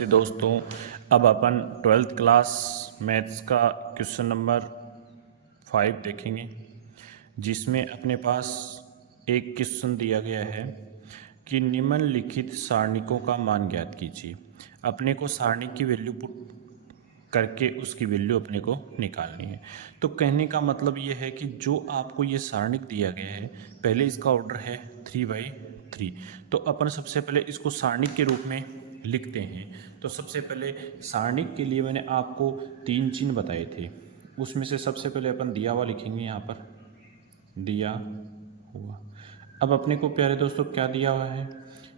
दोस्तों, अब अपन 12th class maths का क्वेश्चन नंबर 5 देखेंगे, जिसमें अपने पास एक क्वेश्चन दिया गया है कि निम्नलिखित सारणिकों का मान ज्ञात कीजिए। अपने को सारणिक की वैल्यू पुट करके उसकी वैल्यू अपने को निकालनी है। तो कहने का मतलब ये है कि जो आपको ये सारणिक दिया गया है, पहले इसका ऑर्डर है 3/3। तो अपन सबसे पहले इसको सारणिक के रूप में लिखते हैं। तो सबसे पहले सारणिक के लिए मैंने आपको 3 चिन्ह बताए थे, उसमें से सबसे पहले अपन दिया हुआ लिखेंगे। यहाँ पर दिया हुआ। अब अपने को प्यारे दोस्तों क्या दिया हुआ है,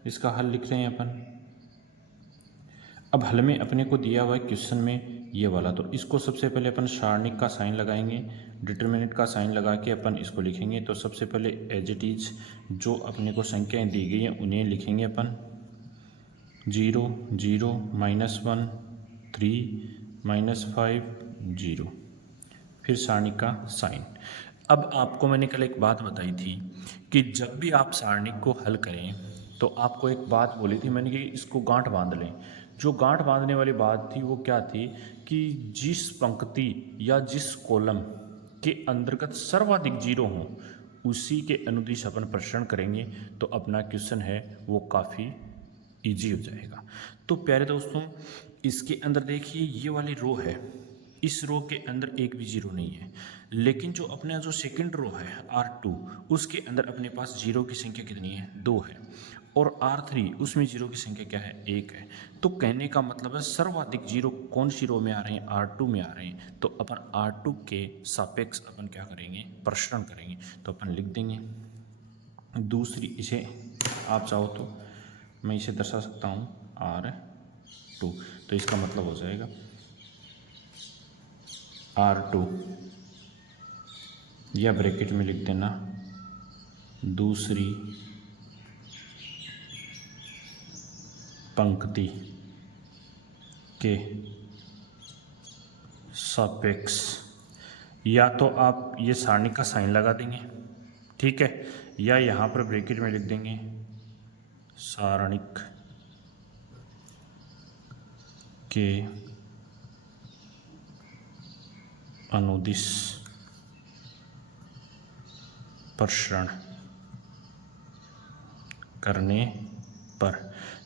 इसका हल लिख रहे हैं अपन। अब हल में अपने को दिया हुआ है क्वेश्चन में ये वाला, तो इसको सबसे पहले अपन सारणिक का साइन लगाएंगे, डिटरमिनेंट का साइन लगा के अपन इसको लिखेंगे। तो सबसे पहले एज इट इज जो अपने को संख्याएं दी गई हैं उन्हें लिखेंगे अपन। 0 0 -1 3 -5 0, फिर सारणिक का साइन। अब आपको मैंने कल एक बात बताई थी कि जब भी आप सारणिक को हल करें तो आपको एक बात बोली थी मैंने कि इसको गांठ बांध लें। जो गांठ बांधने वाली बात थी वो क्या थी कि जिस पंक्ति या जिस कॉलम के अंतर्गत सर्वाधिक जीरो हों उसी के अनुदिश अपन प्रश्न करेंगे तो अपना क्वेश्चन है वो काफ़ी इजी हो जाएगा। तो प्यारे दोस्तों, इसके अंदर देखिए ये वाली रो है, इस रो के अंदर एक भी जीरो नहीं है, लेकिन जो अपना जो सेकंड रो है R2 उसके अंदर अपने पास जीरो की संख्या कितनी है, 2 है, और R3 उसमें जीरो की संख्या क्या है, 1 है। तो कहने का मतलब है सर्वाधिक जीरो कौन सी रो में आ रहे हैं, R2 में आ रहे हैं। तो अपन R2 के सापेक्ष अपन क्या करेंगे, प्रश्न करेंगे। तो अपन लिख देंगे दूसरी, इसे आप चाहो तो मैं इसे दर्शा सकता हूँ R2, तो इसका मतलब हो जाएगा R2 या ब्रैकेट में लिख देना दूसरी पंक्ति के सापेक्ष, या तो आप ये सारणी का साइन लगा देंगे, ठीक है, या यहाँ पर ब्रैकेट में लिख देंगे सारणिक के अनुदिश प्रश्न करने पर,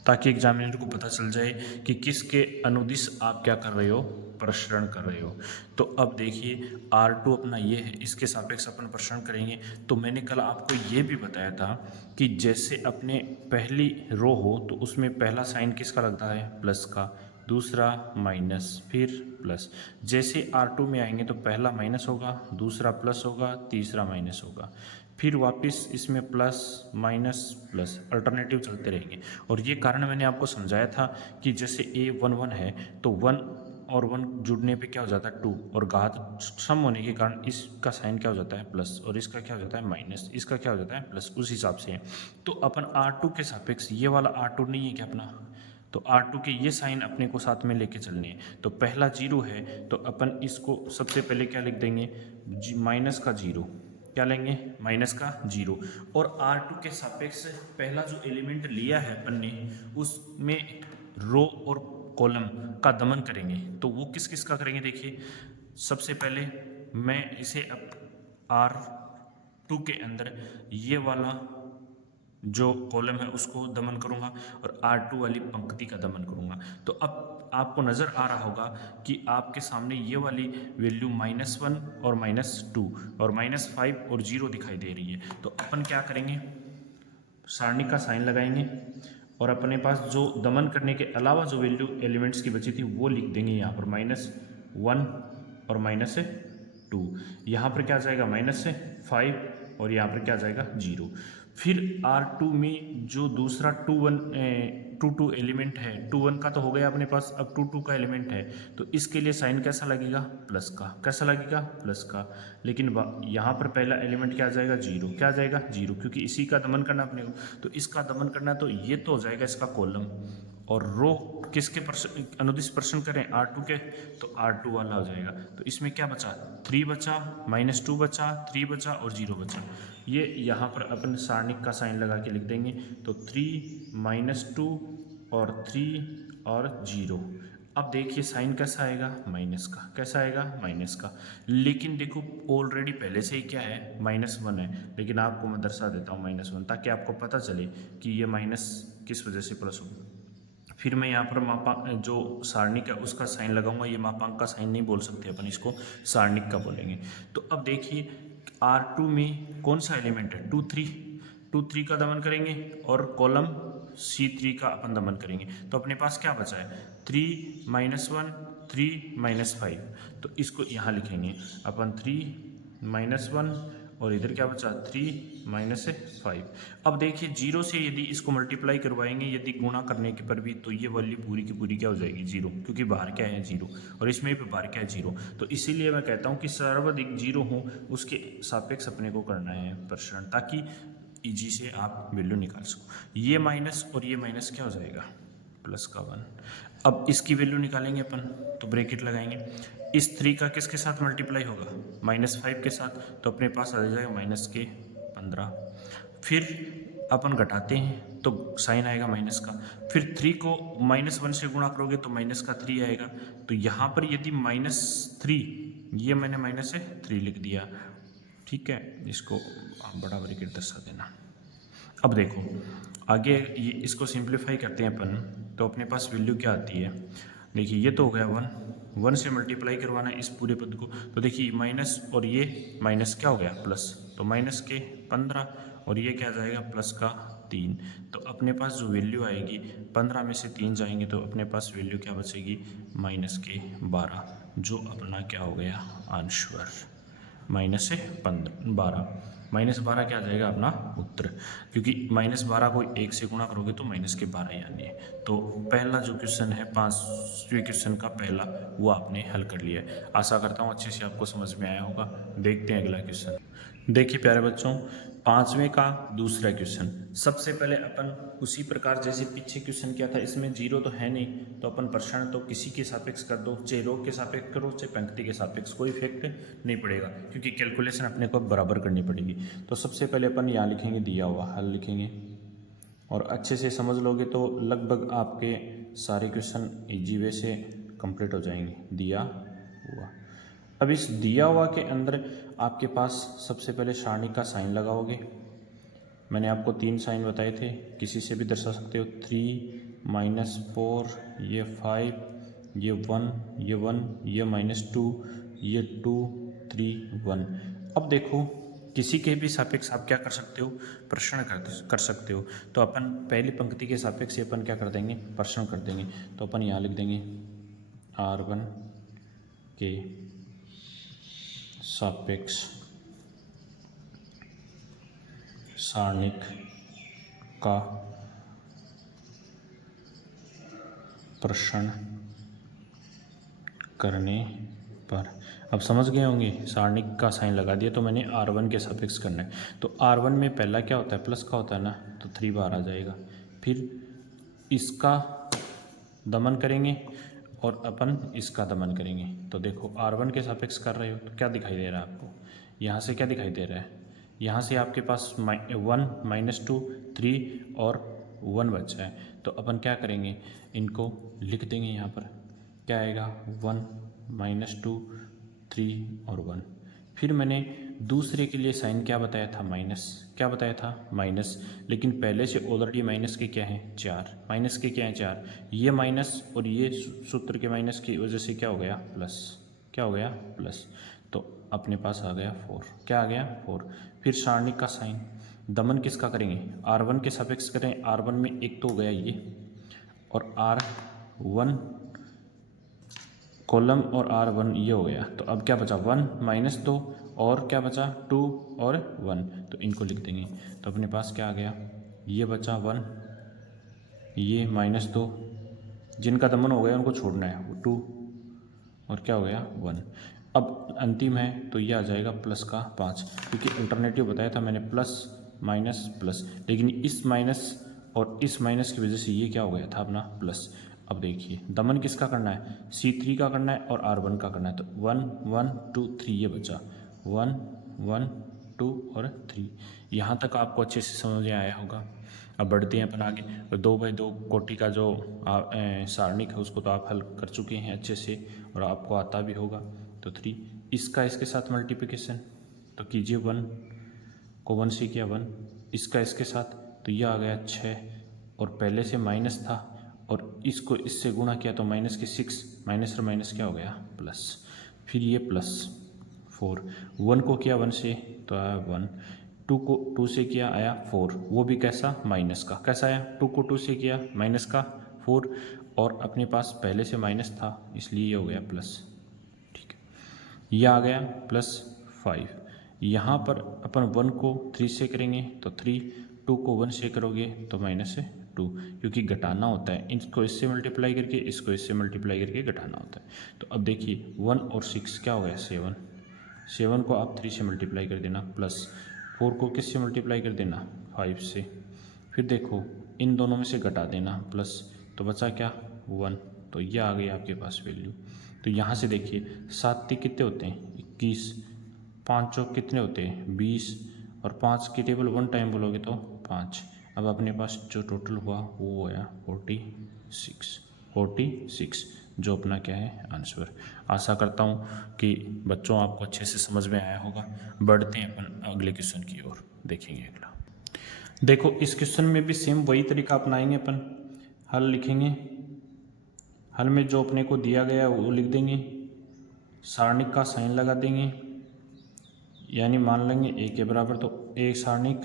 ताकि एग्जामिनर को पता चल जाए कि किसके अनुदिश आप क्या कर रहे हो, प्रश्न कर रहे हो। तो अब देखिए R2 अपना ये है, इसके सापेक्ष अपन प्रश्न करेंगे। तो मैंने कल आपको ये भी बताया था कि जैसे अपने पहली रो हो तो उसमें पहला साइन किसका लगता है, प्लस का, दूसरा माइनस, फिर प्लस। जैसे R2 में आएंगे तो पहला माइनस होगा, दूसरा प्लस होगा, तीसरा माइनस होगा, फिर वापस इसमें प्लस माइनस प्लस, अल्टरनेटिव चलते रहेंगे। और ये कारण मैंने आपको समझाया था कि जैसे A 1 1 है तो 1 और 1 जुड़ने पे क्या हो जाता है, 2, और घात सम होने के कारण इसका साइन क्या हो जाता है, प्लस, और इसका क्या हो जाता है, माइनस, इसका क्या हो जाता है, प्लस, उस हिसाब से है। तो अपन R2 के सापेक्ष ये वाला R2 नहीं है क्या अपना, तो R2 के ये साइन अपने को साथ में लेके चलने हैं। तो पहला जीरो है तो अपन इसको सबसे पहले क्या लिख देंगे, माइनस का जीरो, क्या लेंगे, माइनस का जीरो, और R2 के सापेक्ष पहला जो एलिमेंट लिया है अपन ने उसमें रो और कॉलम का दमन करेंगे। तो वो किस किस का करेंगे, देखिए सबसे पहले मैं इसे अब R2 के अंदर ये वाला जो कॉलम है उसको दमन करूंगा और R2 वाली पंक्ति का दमन करूंगा। तो अब आपको नज़र आ रहा होगा कि आपके सामने ये वाली वैल्यू -1 और -2 और -5 और 0 दिखाई दे रही है। तो अपन क्या करेंगे, सारणी का साइन लगाएंगे और अपने पास जो दमन करने के अलावा जो वैल्यू एलिमेंट्स की बची थी वो लिख देंगे यहाँ पर, -1 और -2। यहाँ पर क्या आ जाएगा, -5, और यहाँ पर क्या आ जाएगा, 0। फिर R2 में जो दूसरा 2 एलिमेंट है, 2 1 का तो हो गया अपने पास, अब 2 का एलिमेंट है तो इसके लिए साइन कैसा लगेगा, प्लस का, कैसा लगेगा, प्लस का। लेकिन यहाँ पर पहला एलिमेंट क्या आ जाएगा, 0, क्या आ जाएगा, 0, क्योंकि इसी का दमन करना अपने को, तो इसका दमन करना, तो ये तो हो जाएगा इसका कॉलम, और रो किसके अनुदिश प्रश्न करें, R2 के, तो R2 वाला हो जाएगा। तो इसमें क्या बचा, 3 बचा, -2 बचा, 3 बचा और 0 बचा। ये यहाँ पर अपन सारणिक का साइन लगा के लिख देंगे। तो 3 -2 और 3 और 0। अब देखिए साइन कैसा आएगा, माइनस का। कैसा आएगा, माइनस का। लेकिन देखो ऑलरेडी पहले से ही क्या है, -1 है, लेकिन आपको मैं दर्शा देता हूँ -1, ताकि आपको पता चले कि ये माइनस किस वजह से प्लस हो। फिर मैं यहाँ पर मापांक जो सारणिक है उसका साइन लगाऊंगा। ये मापांक का साइन नहीं बोल सकते अपन, इसको सारणिक का बोलेंगे। तो अब देखिए R2 में कौन सा एलिमेंट है, 2 3, 2 3 का दमन करेंगे और कॉलम C3 का अपन दमन करेंगे। तो अपने पास क्या बचा है, 3 -1 3 -5। तो इसको यहाँ लिखेंगे अपन 3 -1 और इधर क्या बचा 3 -5। अब देखिए 0 से यदि इसको मल्टीप्लाई करवाएंगे, यदि गुणा करने के पर भी, तो ये वैल्यू पूरी की पूरी क्या हो जाएगी, 0, क्योंकि बाहर क्या है 0 और इसमें भी बाहर क्या है 0। तो इसीलिए मैं कहता हूँ कि सर्वाधिक 0 हो उसके सापेक्ष अपने को करना है प्रश्न, ताकि इजी से आप वैल्यू निकाल सको। ये माइनस और ये माइनस क्या हो जाएगा, प्लस का 1। अब इसकी वैल्यू निकालेंगे अपन, तो ब्रैकेट लगाएंगे। इस 3 का किसके साथ मल्टीप्लाई होगा, -5 के साथ, तो अपने पास आ जाएगा -15। फिर अपन घटाते हैं तो साइन आएगा माइनस का। फिर 3 को -1 से गुणा करोगे तो -3 आएगा। तो यहाँ पर यदि -3, ये मैंने -3 लिख दिया, ठीक है, इसको आप बड़ा ब्रैकेट दर्शा देना। अब देखो आगे ये इसको सिंप्लीफाई करते हैं अपन, तो अपने पास वैल्यू क्या आती है, देखिए ये तो हो गया 1 से मल्टीप्लाई करवाना है इस पूरे पद को। तो देखिए माइनस और ये माइनस क्या हो गया, प्लस, तो माइनस के 15 और ये क्या आ जाएगा, प्लस का 3। तो अपने पास जो वैल्यू आएगी, 15 में से 3 जाएंगे तो अपने पास वैल्यू क्या बचेगी, -12, जो अपना क्या हो गया आंसर, -12। -12 क्या आ जाएगा अपना उत्तर, क्योंकि -12 को 1 से गुणा करोगे तो -12 ही आनी है। तो पहला जो क्वेश्चन है 5वें क्वेश्चन का पहला, वो आपने हल कर लिया है। आशा करता हूँ अच्छे से आपको समझ में आया होगा। देखते हैं अगला क्वेश्चन। देखिए प्यारे बच्चों, 5वें का दूसरा क्वेश्चन। सबसे पहले अपन उसी प्रकार जैसे पीछे क्वेश्चन किया था, इसमें 0 तो है नहीं, तो अपन प्रश्न तो किसी के सापेक्ष कर दो, चाहे रो के सापेक्ष करो चाहे पंक्ति के सापेक्ष, कोई इफेक्ट नहीं पड़ेगा, क्योंकि कैलकुलेशन अपने को बराबर करनी पड़ेगी। तो सबसे पहले अपन यहाँ लिखेंगे दिया हुआ, हल लिखेंगे, और अच्छे से समझ लोगे तो लगभग आपके सारे क्वेश्चन इजी वे से कंप्लीट हो जाएंगे। दिया हुआ, अब इस दिया हुआ के अंदर आपके पास सबसे पहले सारणी का साइन लगाओगे। मैंने आपको 3 साइन बताए थे, किसी से भी दर्शा सकते हो। 3 -4, ये 5, ये 1, ये 1, ये -2, ये 2 3 1। अब देखो किसी के भी सापेक्ष आप क्या कर सकते हो, प्रश्न कर सकते हो। तो अपन पहली पंक्ति के सापेक्ष से अपन क्या कर देंगे, प्रश्न कर देंगे। तो अपन यहाँ लिख देंगे R1 के सापेक्ष सारणिक का प्रश्न करने पर। अब समझ गए होंगे, सारणिक का साइन लगा दिया तो मैंने R1 के सापेक्ष करना है। तो R1 में पहला क्या होता है, प्लस का होता है ना, तो 3 बार आ जाएगा। फिर इसका दमन करेंगे और अपन इसका दमन करेंगे। तो देखो R1 के सापेक्ष कर रहे हो तो क्या दिखाई दे रहा है आपको, यहाँ से क्या दिखाई दे रहा है, यहाँ से आपके पास 1 -2 3 और 1 बचा है। तो अपन क्या करेंगे, इनको लिख देंगे। यहाँ पर क्या आएगा, 1 -2 3 और 1। फिर मैंने दूसरे के लिए साइन क्या बताया था, माइनस। क्या बताया था, माइनस, लेकिन पहले से ऑलरेडी माइनस के क्या हैं 4, माइनस के क्या हैं 4। ये माइनस और ये सूत्र के माइनस की वजह से क्या हो गया, प्लस। क्या हो गया, प्लस। तो अपने पास आ गया 4। क्या आ गया, 4। फिर सारणिक का साइन, दमन किसका करेंगे, R1 के सापेक्ष करें। R1 में एक तो हो गया ये, और R1 कॉलम और R1 ये हो गया। तो अब क्या बचा, 1 -2 और क्या बचा 2 और 1। तो इनको लिख देंगे। तो अपने पास क्या आ गया, ये बचा 1, ये -2, जिनका दमन हो गया उनको छोड़ना है, वो 2 और क्या हो गया 1। अब अंतिम है तो ये आ जाएगा प्लस का 5, क्योंकि अल्टरनेटिव बताया था मैंने प्लस माइनस प्लस, लेकिन इस माइनस और इस माइनस की वजह से ये क्या हो गया था अपना प्लस। अब देखिए दमन किसका करना है, C3 का करना है और R1 का करना है। तो 1 1 2 3 ये बचा, 1 1 2 और 3। यहाँ तक आपको अच्छे से समझ में आया होगा। अब बढ़ते हैं अपन आगे। तो 2/2 कोटि का जो सारणिक है उसको तो आप हल कर चुके हैं अच्छे से और आपको आता भी होगा। तो 3 इसका इसके साथ मल्टीप्लिकेशन तो कीजिए 1 को 1 से किया 1, इसका इसके साथ तो यह आ गया 6 और पहले से माइनस था और इसको इससे गुणा किया तो माइनस के 6, माइनस और माइनस क्या हो गया प्लस, फिर ये प्लस 4, 1 को किया 1 से तो आया 1, 2 को 2 से किया आया 4, वो भी कैसा माइनस का, कैसा आया 2 को 2 से किया माइनस का 4 और अपने पास पहले से माइनस था इसलिए ये हो गया प्लस। ठीक है, ये आ गया प्लस 5। यहाँ पर अपन 1 को 3 से करेंगे तो 3, 2 को 1 से करोगे तो माइनस 2, क्योंकि घटाना होता है, इसको इससे मल्टीप्लाई करके इसको इससे मल्टीप्लाई करके घटाना होता है। तो अब देखिए 1 और 6 क्या हो गया 7, 7 को आप 3 से मल्टीप्लाई कर देना प्लस 4 को किससे मल्टीप्लाई कर देना 5 से, फिर देखो इन दोनों में से घटा देना प्लस, तो बचा क्या 1, तो ये आ गई आपके पास वैल्यू। तो यहाँ से देखिए 7 3 कितने होते हैं 21, 5 चौक कितने होते हैं 20 और 5 की टेबल 1 टाइम बोलोगे तो 5। अब अपने पास जो टोटल हुआ वो आया 46 जो अपना क्या है आंसर। आशा करता हूँ कि बच्चों आपको अच्छे से समझ में आया होगा। बढ़ते हैं अपन अगले क्वेश्चन की ओर, देखेंगे अगला। देखो इस क्वेश्चन में भी सेम वही तरीका अपनाएंगे अपन, हल लिखेंगे, हल में जो अपने को दिया गया वो लिख देंगे, सारणिक का साइन लगा देंगे, यानी मान लेंगे a के बराबर, तो एक सारणिक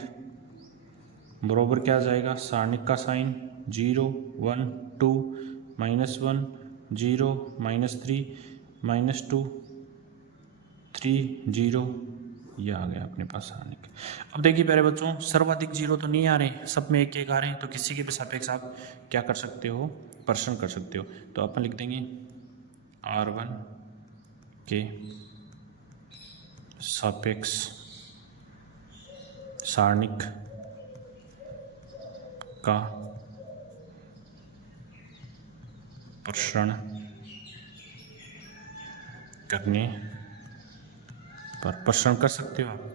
बराबर क्या आ जाएगा सारणिक का साइन 0 1 2 -1 0 -3 -2 3 0, ये आ गया अपने पास सारणिक। अब देखिए प्यारे बच्चों सर्वाधिक 0 तो नहीं आ रहे, सब में एक एक आ रहे हैं, तो किसी के भी सापेक्ष आप क्या कर सकते हो प्रश्न कर सकते हो। तो अपन लिख देंगे R1 के सापेक्ष सारणिक का प्रश्न करने पर प्रश्न कर सकते हो आप।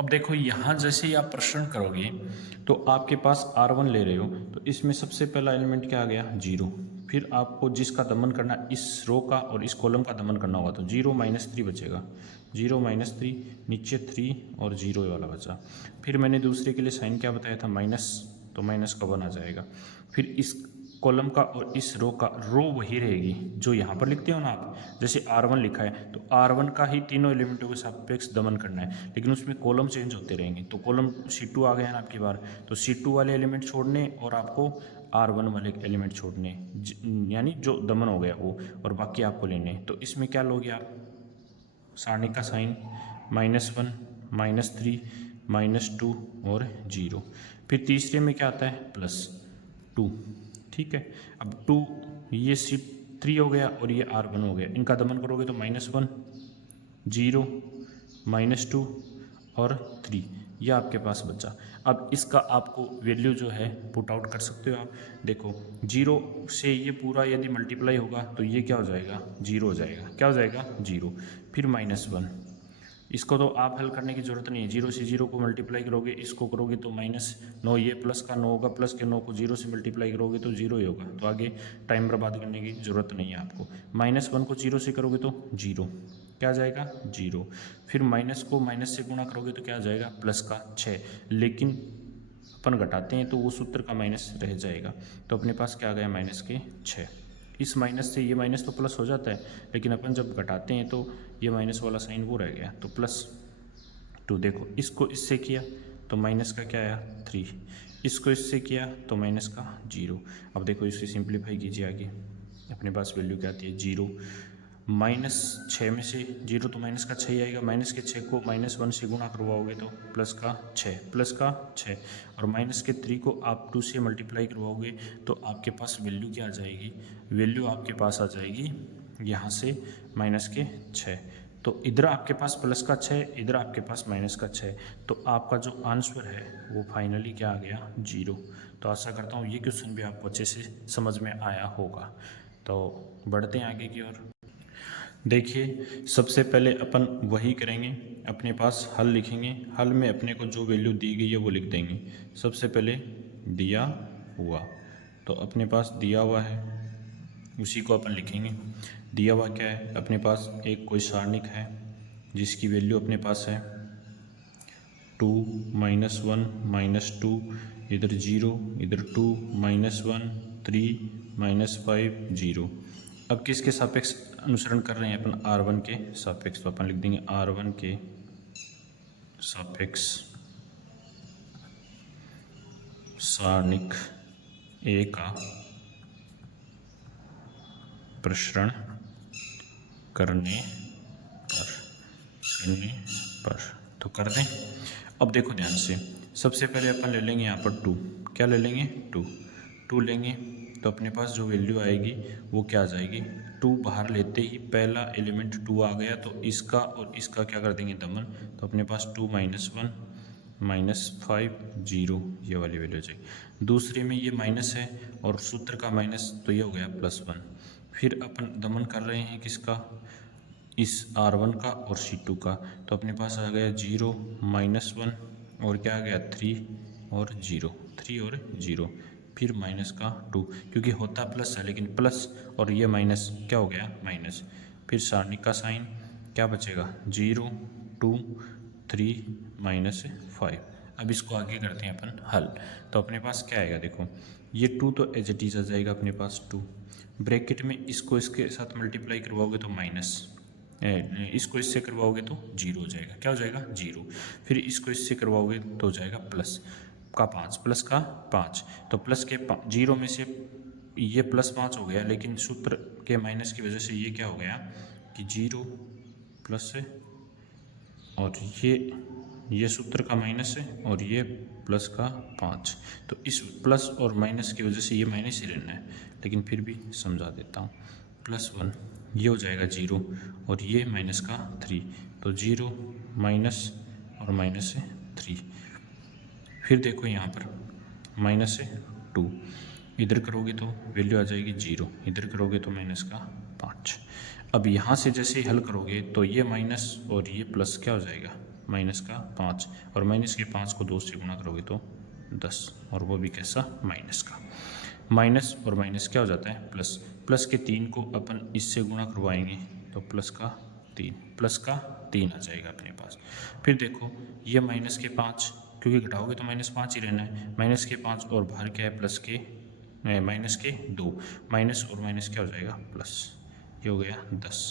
अब देखो यहाँ जैसे ही आप प्रश्न करोगे तो आपके पास R1 ले रहे हो, तो इसमें सबसे पहला एलिमेंट क्या आ गया 0, फिर आपको जिसका दमन करना इस रो का और इस कॉलम का दमन करना होगा, तो 0 -3 बचेगा, 0 -3 नीचे 3 और 0 वाला बचा। फिर मैंने दूसरे के लिए साइन क्या बताया था माइनस, तो माइनस का 1 आ जाएगा। फिर इस कॉलम का और इस रो का रो वही रहेगी जो यहाँ पर लिखते हो ना आप, जैसे R1 लिखा है तो R1 का ही तीनों एलिमेंटों के सापेक्ष दमन करना है, लेकिन उसमें कॉलम चेंज होते रहेंगे। तो कॉलम C2 आ गया ना आपकी बार, तो C2 वाले एलिमेंट छोड़ने और आपको R1 वाले एलिमेंट छोड़ने, यानी जो दमन हो गया वो, और बाकी आपको लेने। तो इसमें क्या लोगे आप सारणिक का साइन -1 -3 -2 और 0। फिर तीसरे में क्या आता है +2, ठीक है। अब 2 ये C3 हो गया और ये R1 हो गया, इनका दमन करोगे तो -1 0 -2 और 3, ये आपके पास बचा। अब इसका आपको वैल्यू जो है पुट आउट कर सकते हो आप। देखो 0 से ये पूरा यदि मल्टीप्लाई होगा तो ये क्या हो जाएगा 0 हो जाएगा, क्या हो जाएगा 0, फिर -1, इसको तो आप हल करने की ज़रूरत नहीं है, 0 से 0 को मल्टीप्लाई करोगे, इसको करोगे तो -9, ये प्लस का 9 होगा, प्लस के 9 को 0 से मल्टीप्लाई करोगे तो 0 ही होगा, तो आगे टाइम बर्बाद करने की ज़रूरत नहीं है आपको। -1 को 0 से करोगे तो 0, क्या आ जाएगा 0, फिर माइनस को माइनस से गुणा करोगे तो क्या आ जाएगा प्लस का 6, लेकिन अपन घटाते हैं तो वो सूत्र का माइनस रह जाएगा, तो अपने पास क्या आ गया -6। इस माइनस से ये माइनस तो प्लस हो जाता है, लेकिन अपन जब घटाते हैं तो ये माइनस वाला साइन वो रह गया, तो +2। देखो इसको इससे किया तो माइनस का क्या आया 3, इसको इससे किया तो माइनस का 0। अब देखो इसे सिंप्लीफाई कीजिए आगे, अपने पास वैल्यू क्या आती है 0, -6 में से 0 तो माइनस का 6 ही आएगा, माइनस के 6 को -1 से गुणा करवाओगे तो प्लस का 6 और माइनस के 3 को आप 2 से मल्टीप्लाई करवाओगे तो आपके पास वैल्यू क्या आ जाएगी, वैल्यू आपके पास आ जाएगी यहाँ से -6। तो इधर आपके पास प्लस का 6, इधर आपके पास माइनस का 6, तो आपका जो आंसर है वो फाइनली क्या आ गया 0। तो आशा करता हूँ ये क्वेश्चन भी आपको अच्छे से समझ में आया होगा। तो बढ़ते हैं आगे की ओर। देखिए सबसे पहले अपन वही करेंगे, अपने पास हल लिखेंगे, हल में अपने को जो वैल्यू दी गई है वो लिख देंगे। सबसे पहले दिया हुआ, तो अपने पास दिया हुआ है उसी को अपन लिखेंगे। दिया हुआ क्या है, अपने पास एक कोई सारणिक है जिसकी वैल्यू अपने पास है 2 -1 -2, इधर 0, इधर 2 -1 3 -5 0। अब किसके सापेक्ष अनुसरण कर रहे हैं अपन, R1 के सापेक्ष, तो अपन लिख देंगे R1 के सापेक्ष सारणिक A का प्रसरण करने पर तो कर दें। अब देखो ध्यान से, सबसे पहले अपन ले लेंगे यहाँ पर 2, क्या ले लेंगे 2 लेंगे, तो अपने पास जो वैल्यू आएगी वो क्या आ जाएगी, 2 बाहर लेते ही पहला एलिमेंट 2 आ गया, तो इसका और इसका क्या कर देंगे दमन, तो अपने पास 2 -1 -5 0 ये वाली वैल्यू हो जाएगी। दूसरे में ये माइनस है और सूत्र का माइनस, तो ये हो गया +1। फिर अपन दमन कर रहे हैं किसका, इस R1 का और C2 का, तो अपने पास आ गया 0 -1 और क्या आ गया 3 और 0, 3 और 0, फिर माइनस का 2, क्योंकि होता प्लस है लेकिन प्लस और ये माइनस क्या हो गया माइनस। फिर सारणिक का साइन क्या बचेगा 0 2 3 -5। अब इसको आगे करते हैं अपन हल, तो अपने पास क्या आएगा, देखो ये 2 तो एज इट इज आ जाएगा अपने पास 2, ब्रैकेट में इसको इसके साथ मल्टीप्लाई करवाओगे तो माइनस, इसको इससे करवाओगे तो 0 हो जाएगा, क्या हो जाएगा 0। फिर इसको इससे करवाओगे तो हो जाएगा प्लस का 5, प्लस का 5, तो प्लस के 0 में से ये +5 हो गया, लेकिन सूत्र के माइनस की वजह से ये क्या हो गया कि 0 प्लस है और ये सूत्र का माइनस है और ये प्लस का 5, तो इस प्लस और माइनस की वजह से ये माइनस ही रहना है, लेकिन फिर भी समझा देता हूँ। +1 ये हो जाएगा 0 और ये माइनस का 3, तो 0 माइनस और माइनस है 3। फिर देखो यहाँ पर माइनस है 2, इधर करोगे तो वैल्यू आ जाएगी 0, इधर करोगे तो माइनस का 5। अब यहाँ से जैसे हल करोगे तो ये माइनस और ये प्लस क्या हो जाएगा माइनस का 5, और माइनस के 5 को 2 से गुणा करोगे तो 10, और वो भी कैसा माइनस का। माइनस और माइनस क्या हो जाता है प्लस, प्लस के 3 को अपन इससे गुणा करवाएंगे तो प्लस का 3 आ जाएगा अपने पास। फिर देखो ये माइनस के 5, क्योंकि घटाओगे तो -5 ही रहना है, माइनस के 5 और बाहर क्या है प्लस के माइनस के 2, माइनस और माइनस क्या हो जाएगा प्लस, ये हो गया 10,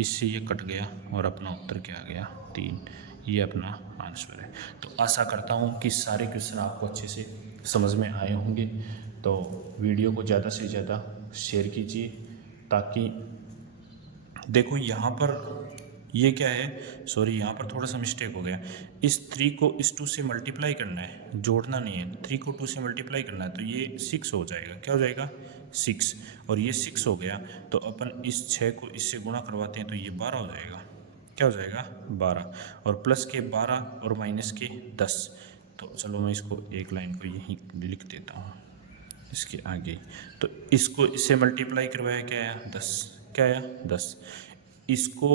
इससे ये कट गया और अपना उत्तर क्या आ गया 3, ये अपना आंसर है। तो आशा करता हूँ कि सारे क्वेश्चन आपको अच्छे से समझ में आए होंगे, तो वीडियो को ज़्यादा से ज़्यादा शेयर कीजिए, ताकि देखो यहाँ पर ये क्या है, सॉरी यहाँ पर थोड़ा सा मिस्टेक हो गया, इस 3 को इस 2 से मल्टीप्लाई करना है, जोड़ना नहीं है, 3 को 2 से मल्टीप्लाई करना है, तो ये 6 हो जाएगा, क्या हो जाएगा 6, और ये 6 हो गया, तो अपन इस 6 को इससे गुणा करवाते हैं तो ये 12 हो जाएगा, क्या हो जाएगा 12, और प्लस के 12 और माइनस के 10, तो चलो मैं इसको एक लाइन को यहीं लिख देता हूँ इसके आगे, तो इसको इससे मल्टीप्लाई करवाया क्या आया 10, क्या आया 10, इसको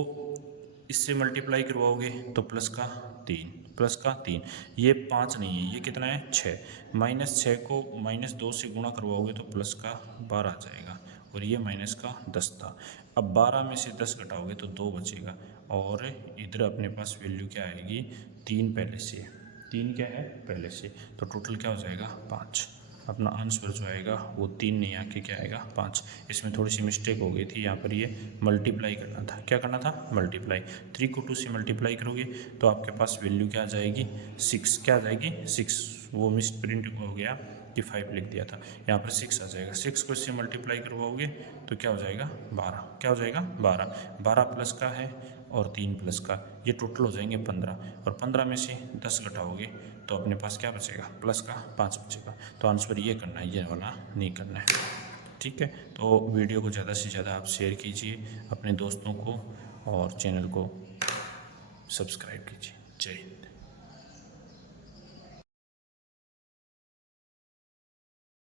इससे मल्टीप्लाई करवाओगे तो प्लस का 3, ये 5 नहीं है, ये कितना है 6, -6 को -2 से गुणा करवाओगे तो प्लस का 12 आ जाएगा, और ये माइनस का 10 था। अब 12 में से 10 घटाओगे तो 2 बचेगा, और इधर अपने पास वैल्यू क्या आएगी 3 पहले से, 3 क्या है पहले से, तो टोटल क्या हो जाएगा 5। अपना आंसर जो आएगा वो 3 नहीं आके क्या आएगा 5। इसमें थोड़ी सी मिस्टेक हो गई थी, यहाँ पर ये मल्टीप्लाई करना था, क्या करना था मल्टीप्लाई, 3 को 2 से मल्टीप्लाई करोगे तो आपके पास वैल्यू क्या आ जाएगी 6, क्या आ जाएगी 6, वो मिस प्रिंट हो गया कि 5 लिख दिया था, यहाँ पर 6 आ जाएगा, 6 को इससे मल्टीप्लाई करवाओगे तो क्या हो जाएगा 12, क्या हो जाएगा 12 प्लस का है और 3 प्लस का, ये टोटल हो जाएंगे 15, और 15 में से 10 घटाओगे तो अपने पास क्या बचेगा प्लस का 5 बचेगा। तो आंसर ये करना है, ये वाला नहीं करना है, ठीक है। तो वीडियो को ज़्यादा से ज़्यादा आप शेयर कीजिए अपने दोस्तों को, और चैनल को सब्सक्राइब कीजिए। जय हिंद।